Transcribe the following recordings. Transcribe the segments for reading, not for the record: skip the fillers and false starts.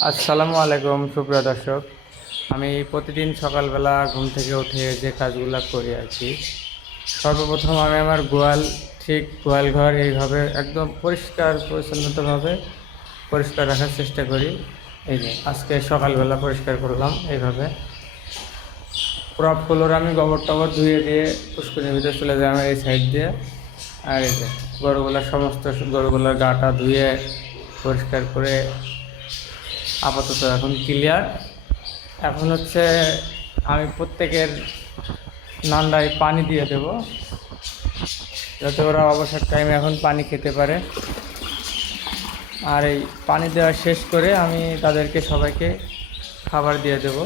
আসসালামু আলাইকুম সুপ্রিয় দর্শক। আমি প্রতিদিন সকালবেলা ঘুম থেকে উঠে যে কাজগুলো করি আর কি, সর্বপ্রথম আমি আমার গোয়াল ঘর এইভাবে একদম পরিষ্কার পরিচ্ছন্নতাভাবে পরিষ্কার রাখার চেষ্টা করি। এই যে আজকে সকালবেলা পরিষ্কার করলাম এইভাবে। পুরো ফ্লোর আমি গোবর টবর ধুয়ে দিয়ে পুষ্করিণীর ভিতরে চলে যাই আমার এই সাইড দিয়ে। আর এই যে গরুগুলোর গাটা ধুয়ে পরিষ্কার করে আপাতত এখন ক্লিয়ার। এখন হচ্ছে আমি প্রত্যেকের নান্দায় পানি দিয়ে দেব, যাতে ওরা অবসর টাইমে এখন পানি খেতে পারে। আর এই পানি দেওয়া শেষ করে আমি তাদেরকে সবাইকে খাবার দিয়ে দেব।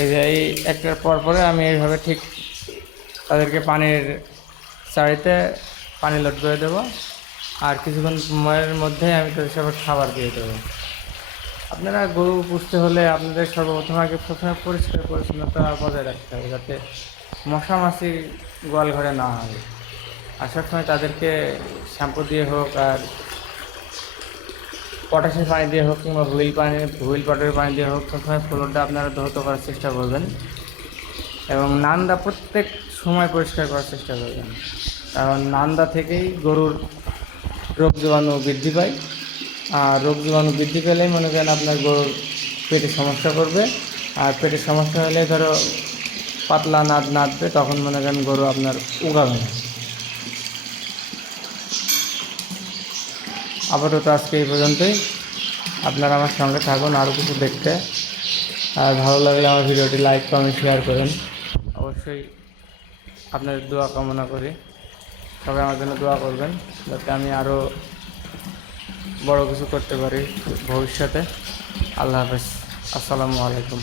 এই যে এই একটার পর পরে আমি এইভাবে ঠিক তাদেরকে পানির চারিতে পানি লোড করে দেবো। আর কিছুক্ষণ সময়ের মধ্যে আমি তাদের সবার খাবার দিয়ে দেবো। আপনারা গরু পুষতে হলে আপনাদের সর্বপ্রথম আগে সবসময় পরিষ্কার পরিচ্ছন্নতা বজায় রাখতে হবে, যাতে মশা মাছি গোয়াল ঘরে না হয়। আর সবসময় তাদেরকে শ্যাম্পু দিয়ে হোক আর পটাশের পানি দিয়ে হোক কিংবা হুইল পাউডারের পানি দিয়ে হোক, সবসময় ফ্লোরটা আপনারা ধৌত করার চেষ্টা করবেন। এবং নান্দা প্রত্যেক সময় পরিষ্কার করার চেষ্টা করবেন, কারণ নান্দা থেকেই গরুর রোগ জীবাণু বৃদ্ধি পায়। আর রোগ জীবাণু বৃদ্ধি পেলেই মনে করেন আপনার গরুর পেটে সমস্যা করবে। আর পেটের সমস্যা হলে ধরো পাতলা নাদবে, তখন মনে করেন গরু আপনার উগাবে না। আপাতত আজকে এই পর্যন্তই। আপনারা আমার সঙ্গে থাকুন আরও কিছু দেখতে। আর ভালো লাগলে আমার ভিডিওটি লাইক কমেন্ট শেয়ার করেন। অবশ্যই আপনাদের দোয়া কামনা করি, সবাই আমার জন্য দোয়া করবেন, যাতে আমি আরও বড় কিছু করতে পারি ভবিষ্যতে। আল্লাহ হাফেজ। আসসালামু আলাইকুম।